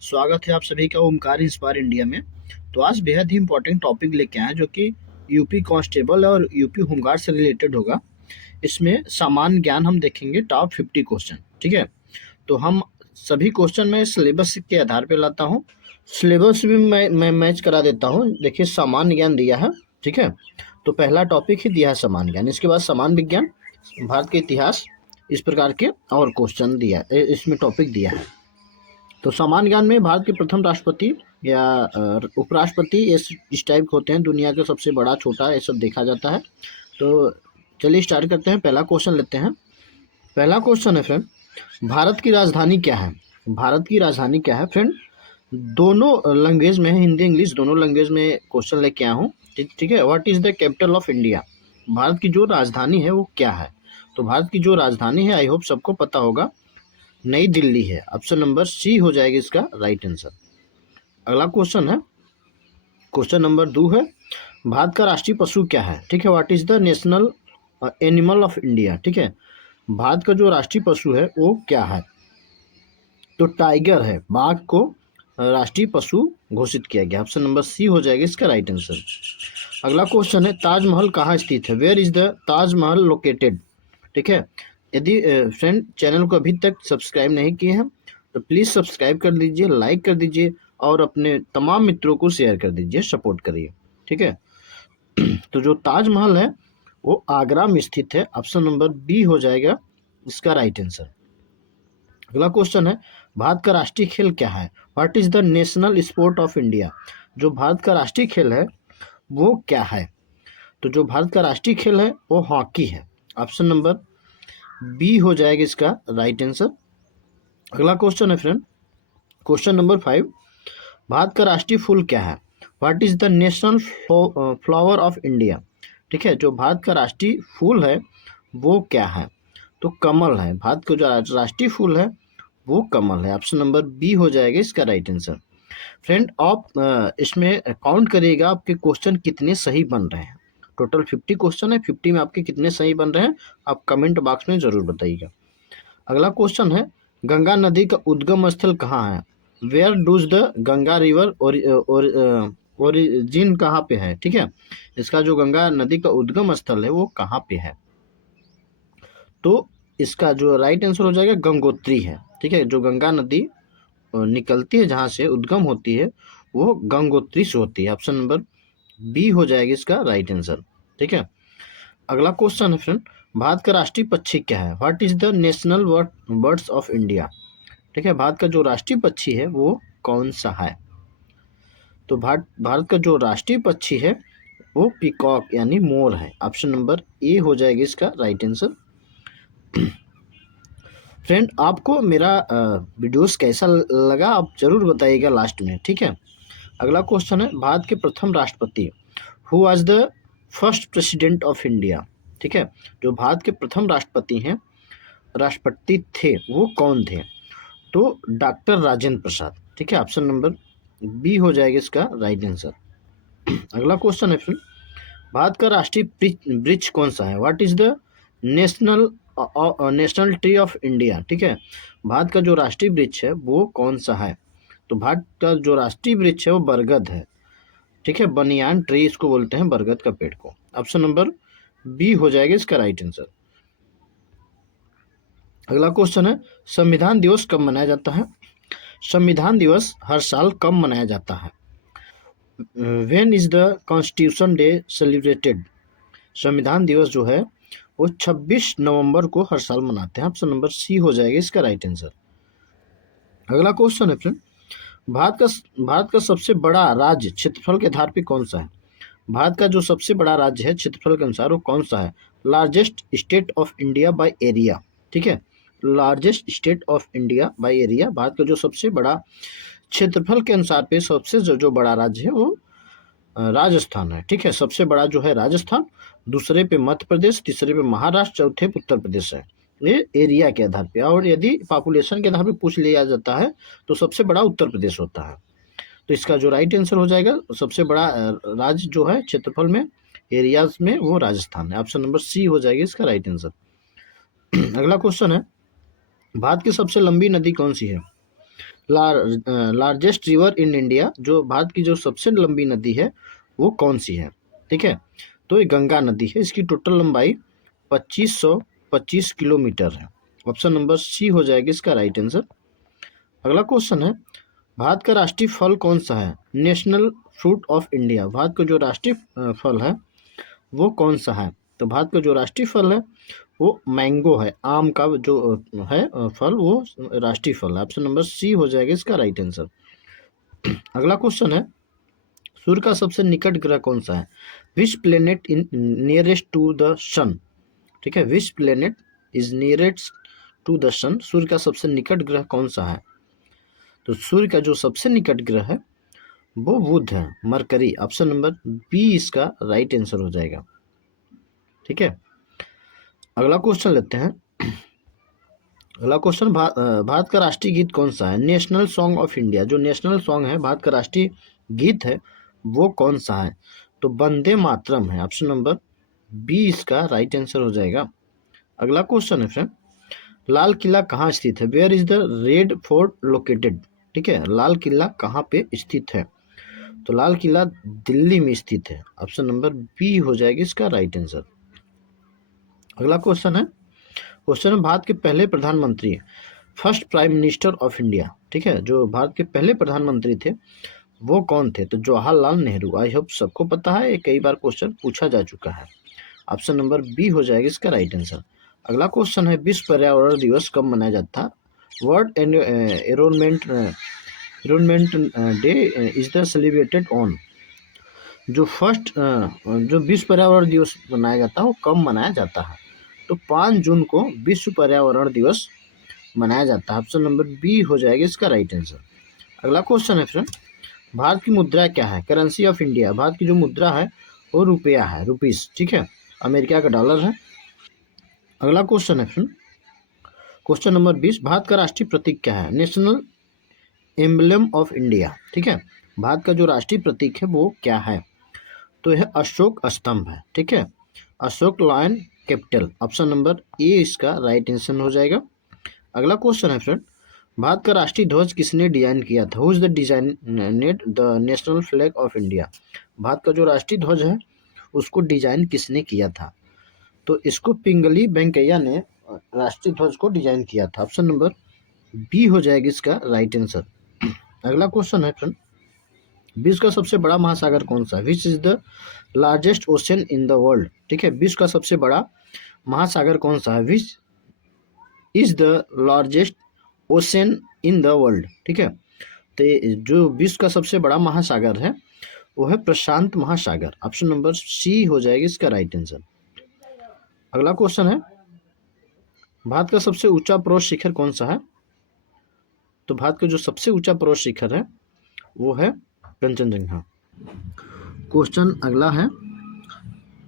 स्वागत है आप सभी का ओमकार इंस्पायर इंडिया में। तो आज बेहद ही इंपॉर्टेंट टॉपिक लेके आए हैं जो कि यूपी कांस्टेबल और यूपी होमगार्ड से रिलेटेड होगा। इसमें सामान्य ज्ञान हम देखेंगे टॉप 50 क्वेश्चन, ठीक है। तो हम सभी क्वेश्चन में सिलेबस के आधार पे लाता हूँ। सिलेबस भी मैं मैच करा देता हूँ। देखिए सामान्य ज्ञान दिया है, ठीक है। तो पहला टॉपिक ही दिया है सामान्य ज्ञान, इसके बाद सामान्य विज्ञान, भारत के इतिहास, इस प्रकार के और क्वेश्चन दिया इसमें टॉपिक दिया है। तो सामान्य ज्ञान में भारत के प्रथम राष्ट्रपति या उपराष्ट्रपति इस टाइप के होते हैं, दुनिया के सबसे बड़ा छोटा ये सब देखा जाता है। तो चलिए स्टार्ट करते हैं, पहला क्वेश्चन लेते हैं। पहला क्वेश्चन है फ्रेंड, भारत की राजधानी क्या है? भारत की राजधानी क्या है फ्रेंड? दोनों लैंग्वेज में है, हिंदी इंग्लिश दोनों लैंग्वेज में क्वेश्चन लेके आया हूँ, ठीक है। What is the capital of India? Bharat की जो राजधानी है वो क्या है? तो भारत की जो राजधानी है, आई होप सबको पता होगा, नई दिल्ली है। ऑप्शन नंबर सी हो जाएगा इसका राइट आंसर। अगला क्वेश्चन है, क्वेश्चन नंबर 2 है, भारत का राष्ट्रीय पशु क्या है? ठीक है। What is the national animal of India? ठीक है, भारत का जो राष्ट्रीय पशु है वो क्या है? तो टाइगर है, बाघ को राष्ट्रीय पशु घोषित किया गया। ऑप्शन नंबर सी हो जाएगा इसका राइट आंसर। अगला क्वेश्चन है, ताजमहल कहाँ स्थित है? Where is the Taj Mahal located? ठीक है। यदि फ्रेंड चैनल को अभी तक सब्सक्राइब नहीं किए हैं तो प्लीज़ सब्सक्राइब कर दीजिए, लाइक कर दीजिए और अपने तमाम मित्रों को शेयर कर दीजिए, सपोर्ट करिए, ठीक है। तो जो ताजमहल है वो आगरा में स्थित है। ऑप्शन नंबर बी हो जाएगा इसका राइट आंसर। अगला क्वेश्चन है, भारत का राष्ट्रीय खेल क्या है? What is the national sport of India? जो भारत का राष्ट्रीय खेल है वो क्या है? तो जो भारत का राष्ट्रीय खेल है वो हॉकी है। ऑप्शन नंबर बी हो जाएगा इसका राइट आंसर। अगला क्वेश्चन है फ्रेंड, क्वेश्चन नंबर 5, भारत का राष्ट्रीय फूल क्या है? What is the national flower of India? ठीक है, जो भारत का राष्ट्रीय फूल है वो क्या है? तो कमल है। भारत का जो राष्ट्रीय फूल है वो कमल है। ऑप्शन नंबर बी हो जाएगा इसका राइट आंसर। फ्रेंड आप इसमें काउंट करिएगा आपके क्वेश्चन कितने सही बन रहे हैं। टोटल 50 क्वेश्चन है, 50 में आपके कितने सही बन रहे हैं आप कमेंट बॉक्स में ज़रूर बताइएगा। अगला क्वेश्चन है, गंगा नदी का उद्गम स्थल कहाँ है? Where does the Ganga river origin कहाँ पे है? ठीक है, इसका जो गंगा नदी का उद्गम स्थल है वो कहाँ पे है? तो इसका जो राइट आंसर हो जाएगा गंगोत्री है। ठीक है, जो गंगा नदी निकलती है, जहाँ से उद्गम होती है वो गंगोत्री से होती है। ऑप्शन नंबर बी हो जाएगा इसका राइट आंसर, ठीक है। अगला क्वेश्चन है फ्रेंड, भारत का राष्ट्रीय पक्षी क्या है? What is the national birds of India? ठीक है, भारत का जो राष्ट्रीय पक्षी है वो कौन सा है? तो भारत का जो राष्ट्रीय पक्षी है वो पीकॉक यानी मोर है। ऑप्शन नंबर ए हो जाएगा इसका राइट आंसर। फ्रेंड आपको मेरा वीडियोस कैसा लगा आप जरूर बताइएगा लास्ट में, ठीक है। अगला क्वेश्चन है, भारत के प्रथम राष्ट्रपति, who was the first president of India? ठीक है, जो भारत के प्रथम राष्ट्रपति थे वो कौन थे? तो डॉक्टर राजेंद्र प्रसाद। ठीक है, ऑप्शन नंबर बी हो जाएगा इसका राइट आंसर। अगला क्वेश्चन है फ्रेंड, भारत का राष्ट्रीय वृक्ष कौन सा है? What is the national national tree of India? ठीक है, भारत का जो राष्ट्रीय वृक्ष है वो कौन सा है? तो भारत का जो राष्ट्रीय वृक्ष है वो बरगद है। ठीक है, बनियान ट्री इसको बोलते हैं, बरगद का पेड़ को। ऑप्शन नंबर बी हो जाएगा इसका राइट आंसर। अगला क्वेश्चन है, संविधान दिवस कब मनाया जाता है? संविधान दिवस हर साल कब मनाया जाता है? When is the constitution day celebrated? संविधान दिवस जो है वो 26 नवंबर को हर साल मनाते हैं। ऑप्शन नंबर सी हो जाएगा इसका राइट आंसर। अगला क्वेश्चन है फ्रेंड, भारत का सबसे बड़ा राज्य क्षेत्रफल के आधार पे कौन सा है? भारत का जो सबसे बड़ा राज्य है क्षेत्रफल के अनुसार वो कौन सा है? Largest state of India by area. ठीक है, largest state of India by area, Bharat का जो सबसे बड़ा क्षेत्रफल के अनुसार पे सबसे जो बड़ा राज्य है वो राजस्थान है। ठीक है, सबसे बड़ा जो है राजस्थान, दूसरे पे मध्य प्रदेश, तीसरे पे महाराष्ट्र, चौथे पे उत्तर प्रदेश है। ये एरिया के आधार पे, और यदि पॉपुलेशन के आधार पे पूछ लिया जाता है तो सबसे बड़ा उत्तर प्रदेश होता है। तो इसका जो राइट आंसर हो जाएगा, सबसे बड़ा राज्य जो है क्षेत्रफल में, एरियाज में, वो राजस्थान है। ऑप्शन नंबर सी हो जाएगा इसका राइट आंसर। अगला क्वेश्चन है, भारत की सबसे लंबी नदी कौन सी है? लार्जेस्ट रिवर इन इंडिया, जो भारत की जो सबसे लंबी नदी है वो कौन सी है? ठीक है, तो ये गंगा नदी है। इसकी टोटल लंबाई 2525 किलोमीटर है। ऑप्शन नंबर सी हो जाएगा इसका राइट आंसर। अगला क्वेश्चन है, भारत का राष्ट्रीय फल कौन सा है? National fruit of India, Bharat का जो राष्ट्रीय फल है वो कौन सा है? तो भारत का जो राष्ट्रीय फल है वो मैंगो है। आम का जो है फल, वो राष्ट्रीय फल है। ऑप्शन नंबर सी हो जाएगा इसका राइट आंसर। अगला क्वेश्चन है, सूर्य का सबसे निकट ग्रह कौन सा है? Which planet in nearest to the sun? ठीक है, which planet is nearest to the sun, सूर्य का सबसे निकट ग्रह कौन सा है? तो सूर्य का जो सबसे निकट ग्रह है वो बुध है, मरकरी। ऑप्शन नंबर बी इसका राइट आंसर हो जाएगा। ठीक है, अगला क्वेश्चन लेते हैं। अगला क्वेश्चन, भारत का राष्ट्रीय गीत कौन सा है? नेशनल सॉन्ग ऑफ इंडिया, जो नेशनल सॉन्ग है, भारत का राष्ट्रीय गीत है, वो कौन सा है? तो वंदे मातरम है। ऑप्शन नंबर बी इसका राइट आंसर हो जाएगा। अगला क्वेश्चन है फ्रेंड, लाल किला कहाँ स्थित है? Where is the red fort located? ठीक है, लाल किला कहाँ पे स्थित है? तो लाल किला दिल्ली में स्थित है। ऑप्शन नंबर बी हो जाएगा इसका राइट आंसर। अगला क्वेश्चन है, भारत के पहले प्रधानमंत्री, first prime minister of India, ठीक है, जो भारत के पहले प्रधानमंत्री थे वो कौन थे? तो जवाहरलाल नेहरू। आई होप सबको पता है, ये कई बार क्वेश्चन पूछा जा चुका है। ऑप्शन नंबर बी हो जाएगा इसका राइट आंसर। अगला क्वेश्चन है, विश्व पर्यावरण दिवस कब मनाया जाता है? World environment day is the celebrated on, जो विश्व पर्यावरण दिवस मनाया जाता है वो कब मनाया जाता है? तो 5 जून को विश्व पर्यावरण दिवस मनाया जाता है। ऑप्शन नंबर बी हो जाएगा इसका राइट आंसर। अगला क्वेश्चन है फ्रेंड, भारत की मुद्रा क्या है? करेंसी ऑफ इंडिया, भारत की जो मुद्रा है वो रुपया है, रुपीस। ठीक है, अमेरिका का डॉलर है। अगला क्वेश्चन है फ्रेंड, क्वेश्चन नंबर 20, भारत का राष्ट्रीय प्रतीक क्या है? National emblem of India. ठीक है, भारत का जो राष्ट्रीय प्रतीक है वो क्या है? तो यह अशोक स्तंभ है। ठीक है, Ashoka lion capital. Option number A इसका राइट आंसर हो जाएगा। अगला क्वेश्चन है फ्रेंड, भारत का राष्ट्रीय ध्वज किसने डिजाइन किया था? Who is the designed the national flag of India, Bharat का जो राष्ट्रीय ध्वज है उसको डिजाइन किसने किया था? तो इसको पिंगली वेंकैया ने राष्ट्रीय ध्वज को डिजाइन किया था। ऑप्शन नंबर बी हो जाएगा इसका राइट आंसर। अगला क्वेश्चन है फ्रेंड, विश्व का सबसे बड़ा महासागर कौन सा है? Which is the largest ocean in the world? ठीक है, विश्व का सबसे बड़ा महासागर कौन सा है? Which is the largest ocean in the world? ठीक है, तो जो विश्व का सबसे बड़ा महासागर है वो है प्रशांत महासागर। ऑप्शन नंबर सी हो जाएगा इसका राइट आंसर। अगला क्वेश्चन है, भारत का सबसे ऊंचा पर्वत शिखर कौन सा है? तो भारत का जो सबसे ऊंचा पर्वत शिखर है वो है कंचनजंगा। क्वेश्चन अगला है,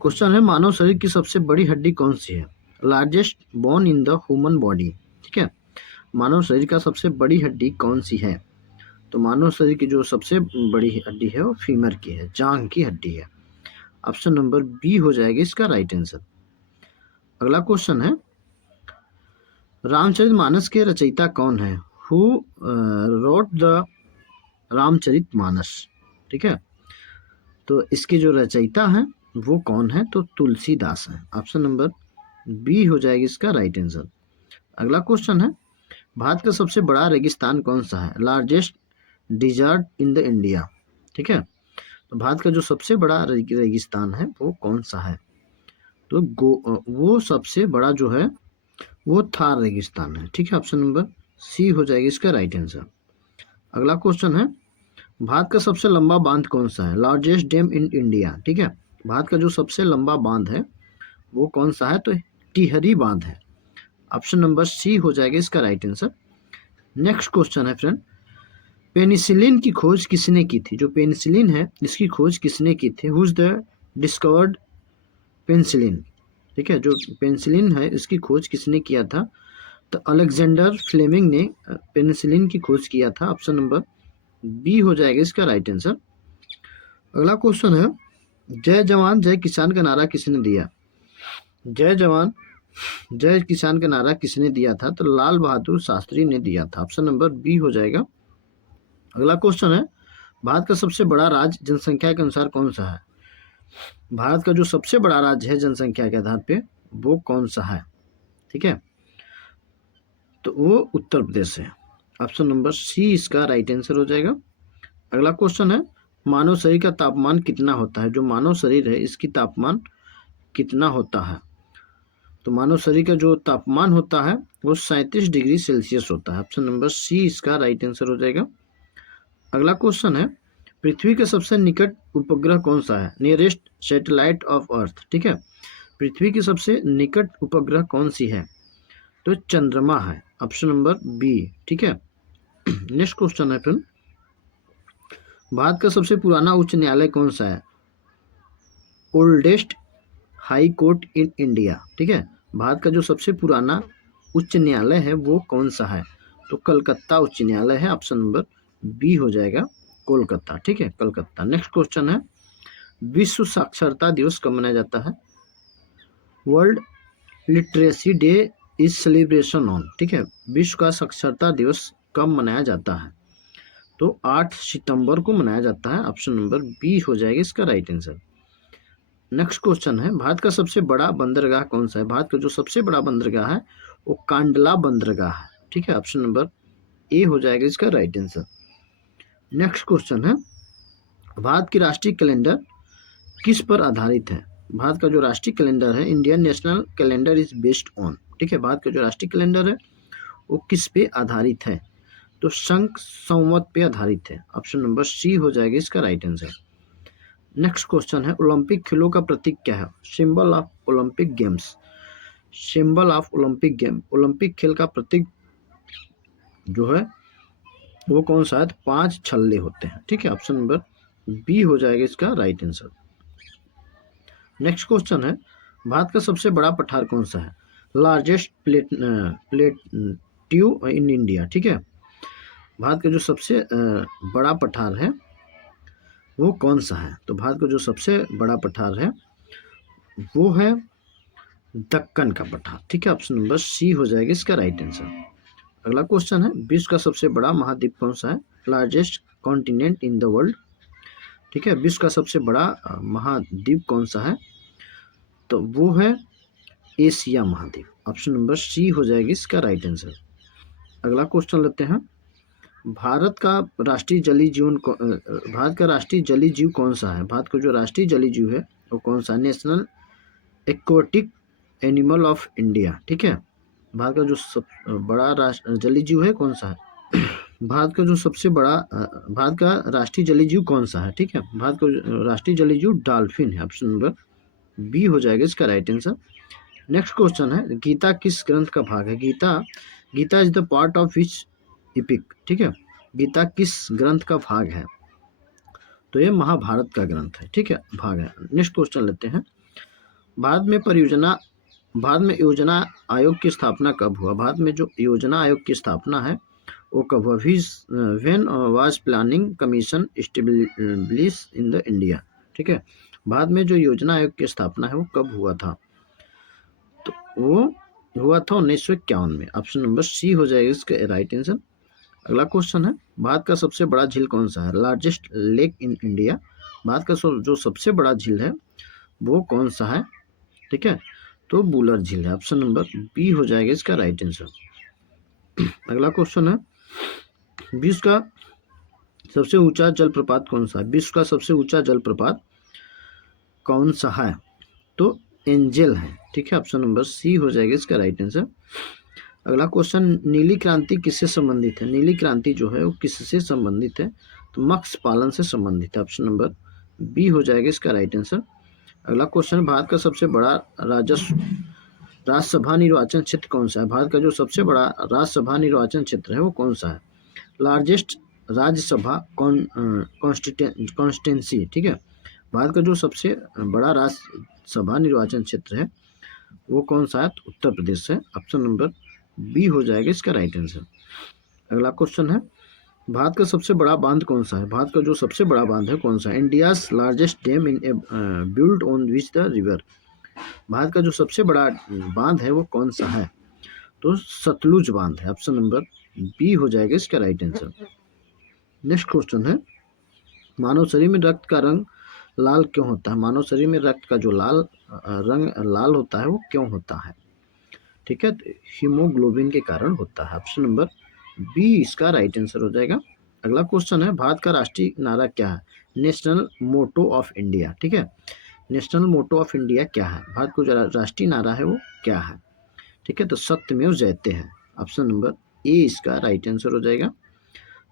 क्वेश्चन है, मानव शरीर की सबसे बड़ी हड्डी कौन सी है? Largest bone in the human body. ठीक है, मानव शरीर का सबसे बड़ी हड्डी कौन सी है? तो मानव शरीर की जो सबसे बड़ी हड्डी है वो फीमर की है, जांघ की हड्डी है। ऑप्शन नंबर बी हो जाएगा इसका राइट आंसर। अगला क्वेश्चन है, रामचरितमानस के रचयिता कौन है? Who wrote the Ramcharitmanas? ठीक है, तो इसके जो रचयिता हैं वो कौन है? तो तुलसीदास है। ऑप्शन नंबर बी हो जाएगा इसका राइट आंसर। अगला क्वेश्चन है, भारत का सबसे बड़ा रेगिस्तान कौन सा है? Largest desert in the India. ठीक है, तो भारत का जो सबसे बड़ा रेगिस्तान है वो कौन सा है? तो वो सबसे बड़ा जो है वो थार रेगिस्तान है। ठीक है, ऑप्शन नंबर सी हो जाएगा इसका राइट आंसर। अगला क्वेश्चन है, भारत का सबसे लंबा बांध कौन सा है? लार्जेस्ट डैम इन इंडिया। ठीक है, भारत का जो सबसे लंबा बांध है वो कौन सा है? तो टिहरी बांध है। ऑप्शन नंबर सी हो जाएगा इसका राइट आंसर। नेक्स्ट क्वेश्चन है फ्रेंड, पेनिसिलिन की खोज किसने की थी? जो पेनिसिलिन है इसकी खोज किसने की थी? Who is the discovered penicillin? ठीक है, जो पेनिसिलिन है इसकी खोज किसने किया था? तो अलेक्जेंडर फ्लेमिंग ने पेनिसिलिन की खोज किया था। ऑप्शन नंबर बी हो जाएगा इसका राइट आंसर। अगला क्वेश्चन है, जय जवान जय किसान का नारा किसने दिया? जय जवान जय किसान का नारा किसने दिया था? तो लाल बहादुर शास्त्री ने दिया था। ऑप्शन नंबर बी हो जाएगा अगला क्वेश्चन है, भारत का सबसे बड़ा राज्य जनसंख्या के अनुसार कौन सा है? भारत का जो सबसे बड़ा राज्य है जनसंख्या के आधार पे वो कौन सा है? ठीक है, तो वो उत्तर प्रदेश है। ऑप्शन नंबर सी इसका राइट आंसर हो जाएगा। अगला क्वेश्चन है, मानव शरीर का तापमान कितना होता है? जो मानव शरीर है इसकी तापमान कितना होता है? तो मानव शरीर का जो तापमान होता है वो 37 डिग्री सेल्सियस होता है। ऑप्शन नंबर सी इसका राइट आंसर हो जाएगा। अगला क्वेश्चन है, पृथ्वी के सबसे निकट उपग्रह कौन सा है? Nearest satellite of earth. ठीक है, पृथ्वी की सबसे निकट उपग्रह कौन सी है? तो चंद्रमा है। Option number B. ठीक है, नेक्स्ट क्वेश्चन है फ्रेंड, भारत का सबसे पुराना उच्च न्यायालय कौन सा है? Oldest high court in India. ठीक है, भारत का जो सबसे पुराना उच्च न्यायालय है वो कौन सा है? तो कलकत्ता उच्च न्यायालय है। ऑप्शन नंबर बी हो जाएगा, कोलकाता। ठीक है, कलकत्ता। नेक्स्ट क्वेश्चन है, विश्व साक्षरता दिवस कब मनाया जाता है? World literacy day is celebration on. ठीक है, विश्व का साक्षरता दिवस कब मनाया जाता है? तो 8 सितंबर को मनाया जाता है। ऑप्शन नंबर बी हो जाएगा इसका राइट आंसर। नेक्स्ट क्वेश्चन है, भारत का सबसे बड़ा बंदरगाह कौन सा है? भारत का जो सबसे बड़ा बंदरगाह है वो कांडला बंदरगाह है। ठीक है, ऑप्शन नंबर ए हो जाएगा इसका राइट आंसर। नेक्स्ट क्वेश्चन है, भारत की राष्ट्रीय कैलेंडर किस पर आधारित है? भारत का जो राष्ट्रीय कैलेंडर है, Indian national calendar is based on. ठीक है, भारत का जो राष्ट्रीय कैलेंडर है वो किस पे आधारित है? तो शंख संवत पे आधारित है। ऑप्शन नंबर सी हो जाएगा इसका राइट आंसर। नेक्स्ट क्वेश्चन है, ओलंपिक खेलों का प्रतीक क्या है? Symbol of Olympic games. Symbol of Olympic game, Olympic खेल का प्रतीक जो है वो कौन सा है? 5 छल्ले होते हैं। ठीक है, ऑप्शन नंबर बी हो जाएगा इसका राइट आंसर। नेक्स्ट क्वेश्चन है, भारत का सबसे बड़ा पठार कौन सा है? लार्जेस्ट प्लेट्यू इन इंडिया। ठीक है, भारत का जो सबसे बड़ा पठार है वो कौन सा है? तो भारत का जो सबसे बड़ा पठार है वो है दक्कन का पठार। ठीक है, ऑप्शन नंबर सी हो जाएगा इसका राइट आंसर। अगला क्वेश्चन है, विश्व का सबसे बड़ा महाद्वीप कौन सा है? Largest continent in the world. ठीक है, विश्व का सबसे बड़ा महाद्वीप कौन सा है? तो वो है एशिया महाद्वीप। ऑप्शन नंबर सी हो जाएगी इसका राइट आंसर। अगला क्वेश्चन लेते हैं, भारत का राष्ट्रीय जलीय जीवन भारत का राष्ट्रीय जलीय जीव कौन सा है? भारत का जो राष्ट्रीय जलीय जीव है वो कौन सा है? National aquatic animal of India. ठीक है, भारत का जो सब बड़ा जलीय जीव है कौन सा है? भारत का जो सबसे बड़ा भारत का राष्ट्रीय जलीय जीव कौन सा है? ठीक है, भारत का राष्ट्रीय जलीय जीव डॉल्फिन है। ऑप्शन नंबर बी हो जाएगा इसका राइट आंसर। नेक्स्ट क्वेश्चन है, गीता किस ग्रंथ का भाग है? Gita is the part of which epic. ठीक है, गीता किस ग्रंथ का भाग है? तो ये महाभारत का ग्रंथ है। ठीक है, भाग है। नेक्स्ट क्वेश्चन लेते हैं, भारत में योजना आयोग की स्थापना कब हुआ? भारत में जो योजना आयोग की स्थापना है वो कब हुआ? When was planning commission establish in the India. ठीक है, भारत में जो योजना आयोग की स्थापना है वो कब हुआ था? तो वो हुआ था 1951 में। ऑप्शन नंबर सी हो जाएगा इसका राइट आंसर। अगला क्वेश्चन है, भारत का सबसे बड़ा झील कौन सा है? Largest lake in India. Bharat का जो सबसे बड़ा झील है वो कौन सा है? ठीक है, तो बुलर झील है। ऑप्शन नंबर बी हो जाएगा इसका राइट आंसर। अगला क्वेश्चन है, विश्व का सबसे ऊंचा जलप्रपात कौन सा है? विश्व का सबसे ऊंचा जलप्रपात कौन सा है? तो एंजल है। ठीक है, ऑप्शन नंबर सी हो जाएगा इसका राइट आंसर। अगला क्वेश्चन, नीली क्रांति किससे संबंधित है? नीली क्रांति जो है वो किससे संबंधित है? तो मत्स्य पालन से संबंधित है। ऑप्शन नंबर बी हो जाएगा इसका राइट आंसर। अगला क्वेश्चन, भारत का सबसे बड़ा राज्यसभा निर्वाचन क्षेत्र कौन सा है? भारत का जो सबसे बड़ा राज्यसभा निर्वाचन क्षेत्र है वो कौन सा है? Largest Rajya Sabha constituency. ठीक है, भारत का जो सबसे बड़ा राज्यसभा निर्वाचन क्षेत्र है वो कौन सा है? तो उत्तर प्रदेश है। ऑप्शन नंबर बी हो जाएगा इसका राइट आंसर। अगला क्वेश्चन है, भारत का सबसे बड़ा बांध कौन सा है? भारत का जो सबसे बड़ा बांध है कौन सा है? India's largest dam in build on which the river. Bharat का जो सबसे बड़ा बांध है वो कौन सा है? तो सतलुज बांध है। ऑप्शन नंबर बी हो जाएगा इसका राइट आंसर। नेक्स्ट क्वेश्चन है, मानव शरीर में रक्त का रंग लाल क्यों होता है? मानव शरीर में रक्त का जो रंग लाल होता है वो क्यों होता है? ठीक है, तो हीमोग्लोबिन के कारण होता है। ऑप्शन नंबर बी इसका राइट आंसर हो जाएगा। अगला क्वेश्चन है, भारत का राष्ट्रीय नारा क्या है? National motto of India. ठीक है, नेशनल मोटो ऑफ इंडिया क्या है? भारत को जो राष्ट्रीय नारा है वो क्या है? ठीक है, तो सत्यमेव जयते है। ऑप्शन नंबर ए इसका राइट आंसर हो जाएगा।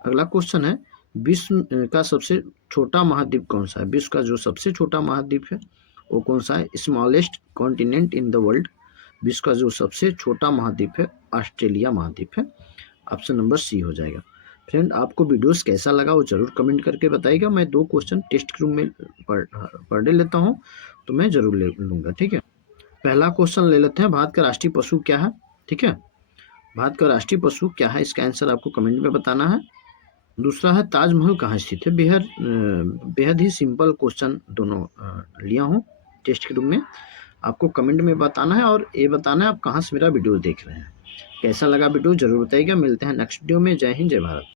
अगला क्वेश्चन है, विश्व का सबसे छोटा महाद्वीप कौन सा है? विश्व का जो सबसे छोटा महाद्वीप है वो कौन सा है? Smallest continent in the world. विश्व का जो सबसे छोटा महाद्वीप है ऑस्ट्रेलिया महाद्वीप है। ऑप्शन नंबर सी हो जाएगा। फ्रेंड, आपको वीडियोस कैसा लगा वो जरूर कमेंट करके बताइएगा। मैं 2 क्वेश्चन टेस्ट के रूप में पढ़ लेता हूँ, तो मैं जरूर ले लूँगा। ठीक है, पहला क्वेश्चन ले लेते हैं, भारत का राष्ट्रीय पशु क्या है? ठीक है, भारत का राष्ट्रीय पशु क्या है? इसका आंसर आपको कमेंट में बताना है। दूसरा है, ताजमहल कहाँ स्थित है? बेहद ही सिंपल क्वेश्चन दोनों लिया हूँ टेस्ट के रूप में। आपको कमेंट में बताना है और ये बताना है आप कहाँ से मेरा वीडियो देख रहे हैं। कैसा लगा वीडियो जरूर बताइएगा। मिलते हैं नेक्स्ट वीडियो में। जय हिंद, जय भारत।